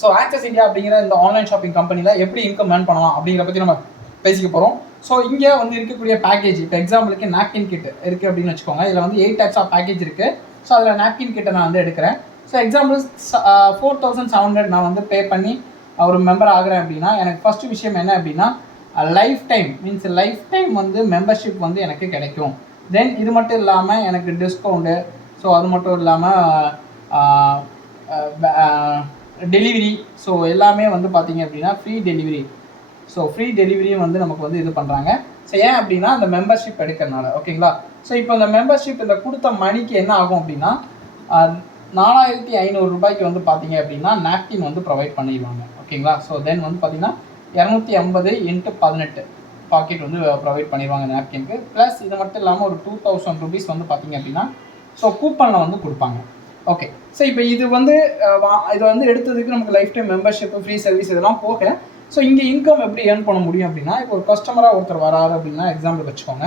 So access India அப்படிங்கிற இந்த online shopping கம்பெனியில் எப்படி இன்கம் ஏர்ன் பண்ணலாம் அப்படிங்கிற பற்றி நம்ம பேசிக்க போகிறோம். ஸோ இங்கே வந்து இருக்கக்கூடிய பேக்கேஜ், இப்போ எக்ஸாம்பிளுக்கு நாப்கின் கிட் இருக்குது அப்படின்னு வச்சுக்கோங்க. இதில் வந்து 8 டைப்ஸ் ஆஃப் பேக்கேஜ் இருக்குது. ஸோ அதில் நாப்கின் கிட்டை நான் வந்து எடுக்கிறேன். ஸோ எக்ஸாம்பிள் 4700 நான் வந்து பே பண்ணி ஒரு மெம்பர் ஆகிறேன் அப்படின்னா எனக்கு ஃபஸ்ட்டு விஷயம் என்ன அப்படின்னா லைஃப் டைம் வந்து மெம்பர்ஷிப் வந்து எனக்கு கிடைக்கும். தென் இது மட்டும் இல்லாமல் எனக்கு டிஸ்கவுண்ட்டு, ஸோ அது மட்டும் இல்லாமல் டெலிவரி, ஸோ எல்லாமே வந்து பார்த்திங்க அப்படின்னா ஃப்ரீ டெலிவரி. ஸோ ஃப்ரீ டெலிவரியும் வந்து நமக்கு வந்து இது பண்ணுறாங்க. ஸோ ஏன் அப்படின்னா அந்த மெம்பர்ஷிப் எடுக்கிறனால. ஓகேங்களா? ஸோ இப்போ இந்த மெம்பர்ஷிப் இந்த கொடுத்த மணிக்கு என்ன ஆகும் அப்படின்னா 4500 ரூபாய்க்கு வந்து பார்த்திங்க அப்படின்னா நாப்கின் வந்து ப்ரொவைட் பண்ணிடுவாங்க. ஓகேங்களா? ஸோ தென் வந்து பார்த்திங்கன்னா 250 × 18 பாக்கெட் வந்து ப்ரொவைட் பண்ணிடுவாங்க நாப்கின்க்கு. ப்ளஸ் இது மட்டும் இல்லாமல் ஒரு 2000 ருபீஸ் வந்து பார்த்திங்க அப்படின்னா ஸோ கூப்பனில் வந்து கொடுப்பாங்க. ஓகே, ஸோ இப்போ இது வந்து எடுத்ததுக்கு நமக்கு life time membership, free service இதெல்லாம் போக ஸோ இங்கே இன்கம் எப்படி ஏர்ன் பண்ண முடியும் அப்படின்னா, இப்போ ஒரு கஸ்டமராக ஒருத்தர் வராரு அப்படின்னா எக்ஸாம்பிள் வச்சுக்கோங்க.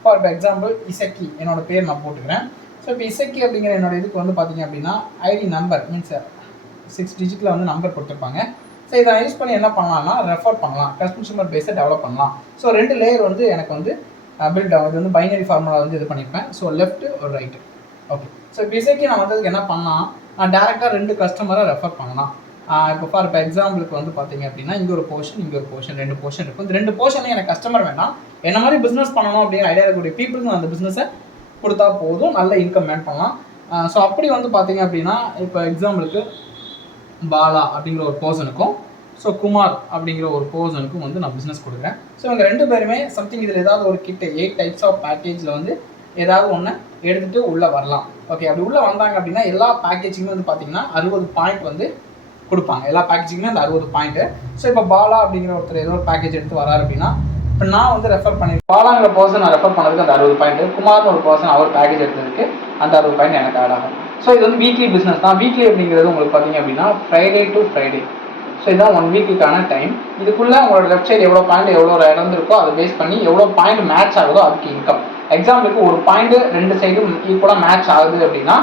ஃபார் எக்ஸாம்பிள் இசக்கி என்னோட பேர் நான் போட்டுக்கிறேன். ஸோ இப்போ இசக்கி அப்படிங்கிற என்னோட இதுக்கு வந்து பார்த்திங்க அப்படின்னா ஐடி நம்பர் மீன்ஸ் 6 டிஜிட்டில் வந்து நம்பர் கொடுத்துருப்பாங்க. ஸோ இதை யூஸ் பண்ணி என்ன பண்ணலாம்னா ரெஃபர் பண்ணலாம், கஸ்டமர் பேஸை டெவலப் பண்ணலாம். ஸோ 2 லேயர் வந்து எனக்கு வந்து பில்ட் ஆகும். இது வந்து பைனரி ஃபார்முலா வந்து இது பண்ணியிருப்பேன். ஸோ லெஃப்ட்டு ஒரு ரைட்டு. ஓகே, ஸோ இசைக்கு நான் வந்ததுக்கு என்ன பண்ணலாம், நான் டேரெக்டாக 2 கஸ்டமரை ரெஃபர் பண்ணலாம். இப்போ எக்ஸாம்பிளுக்கு வந்து பார்த்தீங்க அப்படின்னா இங்கே ஒரு போர்ஷன், இங்கே ஒரு போர்ஷன், 2 போர்ஷன் இருக்கும். இந்த 2 போர்ஷன்லையும் எனக்கு கஸ்டமர் வேண்டாம், என்ன மாதிரி பிஸ்னஸ் பண்ணணும் அப்படிங்கிற ஐடியா இருக்கக்கூடிய பீப்புளுக்கு அந்த பிஸ்னஸை கொடுத்தா போதும், நல்ல இன்கம் ஏர்ன் பண்ணலாம். ஸோ அப்படி வந்து பார்த்தீங்க அப்படின்னா இப்போ எக்ஸாம்பிளுக்கு பாலா அப்படிங்கிற ஒரு பர்சனுக்கும் ஸோ குமார் அப்படிங்கிற ஒரு பர்சனுக்கும் வந்து நான் பிஸ்னஸ் கொடுக்குறேன். ஸோ இவங்க 2 பேருமே சம்திங் இதில் ஏதாவது ஒரு கிட்ட 8 டைப்ஸ் ஆஃப் பேக்கேஜில் வந்து ஏதாவது ஒன்று எடுத்துகிட்டு உள்ளே வரலாம். ஓகே, அப்படி உள்ளே வந்தாங்க அப்படின்னா எல்லா பேக்கேஜிங்குமே வந்து பார்த்தீங்கன்னா 60 பாயிண்ட் வந்து கொடுப்பாங்க. எல்லா பேக்கேஜிங்குமே அந்த 60 பாயிண்ட்டு. ஸோ இப்போ பாலா அப்படிங்கிற ஒருத்தர் ஏதோ ஒரு பேக்கேஜ் எடுத்து வராரு அப்படின்னா இப்போ நான் வந்து ரெஃபர் பண்ணி பாலாங்கிற பர்சன் நான் ரெஃபர் பண்ணதுக்கு அந்த 60 பாயிண்ட்டு, குமார்னு ஒரு பர்சன் அவர் பேக்கேஜ் எடுத்ததுக்கு அந்த 60 பாயிண்ட் எனக்கு ஆட் ஆகும். ஸோ இது வந்து வீக்லி பிஸ்னஸ் தான். வீக்லி அப்படிங்கிறது உங்களுக்கு பார்த்தீங்க அப்படின்னா ஃப்ரைடே டு ஃப்ரைடே. ஸோ இதுதான் 1 வீக்குக்கான டைம். இதுக்குள்ளே உங்களோட வெப்சைட் எவ்வளோ பாயிண்ட் எவ்வளோ இறந்துருக்கோ அதை பேஸ் பண்ணி எவ்வளோ பாயிண்ட் மேட்ச் ஆகுதோ அதுக்கு இன்கம். எக்ஸாம்பிளுக்கு ஒரு பாயிண்ட் 2 சைடும் ஈக்குவலாக மேட்ச் ஆகுது அப்படின்னா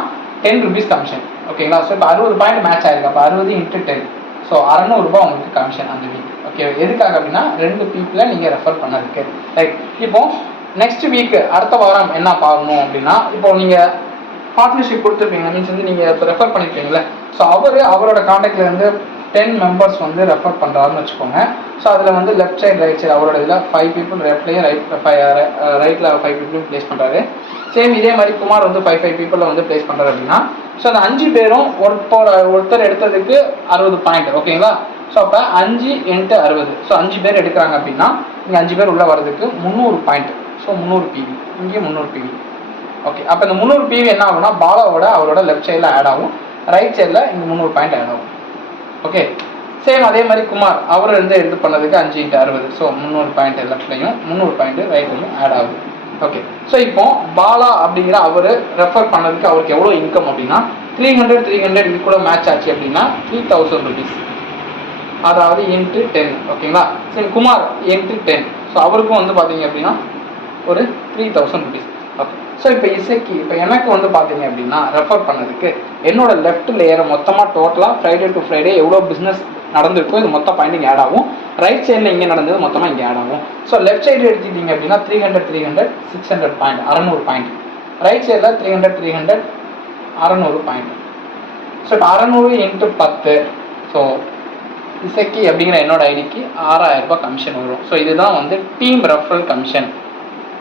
10 ருபீஸ் கமிஷன். ஓகேங்களா? ஸோ இப்போ 60 பாயிண்ட் மேட்ச் ஆயிருக்கு, அப்போ 60 × 10, ஸோ 600 ரூபாய் உங்களுக்கு கமிஷன் அந்த வீக். ஓகே, எதுக்காக அப்படின்னா 2 பீப்புளை நீங்கள் ரெஃபர் பண்ணதுக்கு. ரைட், இப்போ நெக்ஸ்ட் வீக் அடுத்த வாரம் என்ன பார்க்கணும் அப்படின்னா, இப்போ நீங்கள் பார்ட்னர்ஷிப் கொடுத்துருப்பீங்க, மீன்ஸ் வந்து நீங்கள் இப்போ ரெஃபர் பண்ணியிருப்பீங்களே, ஸோ அவரோட காண்டாக்டில் இருந்து 10 மெம்பர்ஸ் வந்து ரெஃபர் பண்ணுறாருன்னு வச்சுக்கோங்க. ஸோ அதில் வந்து லெஃப்ட் சைடு ரைட் சைடு அவரோட இதில் 5 பீப்புள் லெஃப்ட்லேயும் ரைட்டில் 5 பீப்புளும் ப்ளேஸ் பண்ணுறாரு. சேம் இதே மாதிரி குமார் வந்து 5 பீப்புளில் வந்து ப்ளேஸ் பண்ணுறாரு அப்படின்னா ஸோ அந்த 5 பேரும் ஒருத்தர் எடுத்ததுக்கு 60 பாயிண்ட். ஓகேங்களா? ஸோ அப்போ 5 × 60, ஸோ 5 பேர் எடுக்கிறாங்க அப்படின்னா இங்கே 5 பேர் உள்ளே வர்றதுக்கு 300 பாயிண்ட். ஸோ 300 பிவி, இங்கே 300 பிவி. ஓகே, அப்போ இந்த 300 பிவி என்ன ஆகும்னா பாலாவோட அவரோட லெஃப்ட் சைடில் ஆட் ஆகும், ரைட் சைடில் இங்கே 300 பாயிண்ட் ஆட் ஆகும். ஓகே, சேம் அதே மாதிரி குமார் அவர் வந்து எடுத்து பண்ணதுக்கு 5 × 60, ஸோ 300 பாயிண்ட் லெஃப்ட்லையும் 300 பாயிண்ட் ரைட்லையும் ஆட் ஆகுது. ஓகே, ஸோ இப்போ பாலா அப்படிங்கிற அவர் ரெஃபர் பண்ணதுக்கு அவருக்கு எவ்வளோ இன்கம் அப்படின்னா 300 இது கூட மேட்ச் ஆச்சு அப்படின்னா 3000 ருபீஸ், அதாவது × 10. ஓகேங்களா? சரி, குமார் × 10, ஸோ அவருக்கும் வந்து பார்த்தீங்க அப்படின்னா ஒரு 3000 ருபீஸ். ஓகே, ஸோ இப்போ எனக்கு வந்து பார்த்தீங்க அப்படின்னா ரெஃபர் பண்ணதுக்கு என்னோட லெஃப்ட் லேயரை மொத்தமாக டோட்டலாக ஃப்ரைடே டு ஃப்ரைடே எவ்வளோ பிஸ்னஸ் நடந்திருக்கும் இது மொத்தம் பாயிண்ட் இங்கே ஆட் ஆகும். ரைட் சைடில் இங்கே நடந்தது மொத்தமாக இங்கே ஆட் ஆகும். ஸோ லெஃப்ட் சைடு எடுத்துக்கிட்டீங்க அப்படின்னா 300 600 பாயிண்ட், 600 பாயிண்ட். ரைட் சைடில் 300 600 பாயிண்ட். ஸோ இப்போ 600 × 10, ஸோ இசக்கி அப்படிங்கிற என்னோட ஐடிக்கு 6000 ரூபாய் கமிஷன் வரும். ஸோ இதுதான் வந்து டீம் ரெஃபரல் கமிஷன்.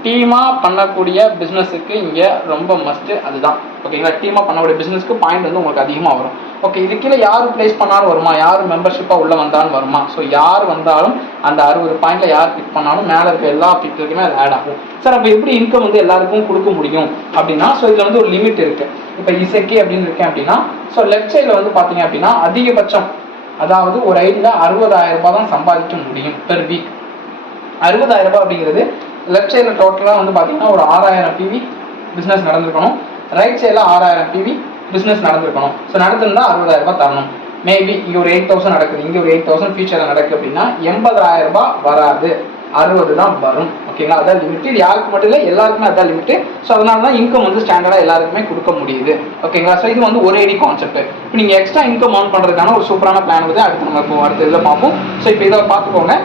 டீமாக பண்ணக்கூடிய பிஸ்னஸுக்கு இங்கே ரொம்ப மஸ்ட்டு அதுதான். ஓகேங்களா? டீமாக பண்ணக்கூடிய பிஸ்னஸ்க்கு பாயிண்ட் வந்து உங்களுக்கு அதிகமாக வரும். ஓகே, இது கீழே யார் ப்ளேஸ் பண்ணாலும் வருமா, யார் மெம்பர்ஷிப்பாக உள்ளே வந்தாலும் வருமா? ஸோ யார் வந்தாலும் அந்த 60 பாயிண்டில் யார் பிக் பண்ணாலும் மேலே இருக்க எல்லா பிக்ஸுக்குமே அது ஆட் ஆகும். சார் அப்போ எப்படி இன்கம் வந்து எல்லாருக்கும் கொடுக்க முடியும் அப்படின்னா, ஸோ இதில் வந்து ஒரு லிமிட் இருக்குது. இப்போ இசைக்கு அப்படின்னு இருக்கேன் அப்படின்னா ஸோ லெஃப்ட் சைடில் வந்து பார்த்தீங்க அப்படின்னா அதிகபட்சம், அதாவது ஒரு ஐடியில் 60000 ரூபாய் தான் சம்பாதிக்க முடியும் பெர் வீக். 60000 ரூபாய் அப்படிங்கிறது லெஃப்ட் சைடில் டோட்டலாக வந்து பார்த்தீங்கன்னா ஒரு 6000 பிவி பிஸ்னஸ் நடந்திருக்கணும், ரைட் சைடில் 6000 பிவி பிஸ்னஸ் நடந்திருக்கணும். ஸோ நடந்திருந்தா 60000 ரூபாய் தரணும். மேபி இங்கே ஒரு 8000 நடக்குது, இங்கே ஒரு 8000 ஃபியூச்சரில் நடக்குது அப்படின்னா 80000 ரூபாய் வராது. 60 தான் வரும். ஓகேங்களா, அதான் லிமிட். இது யாருக்கு மட்டும் இல்லை, எல்லாருக்குமே அதான் லிமிட். ஸோ அதனால தான் இன்கம் வந்து ஸ்டாண்டர்டாக எல்லாருக்குமே கொடுக்க முடியுது. ஓகேங்களா, ஸோ இது வந்து ஒரு ஐடி கான்செப்ட். இப்போ நீங்கள் எக்ஸ்ட்ரா இன்கம் ஏர்ன் பண்ணுறதுக்கான ஒரு சூப்பரான பிளான் வந்து அடுத்து நம்ம இப்போ அடுத்த இதில் பார்ப்போம். ஸோ இப்போ இதை பார்த்துக்கோங்க.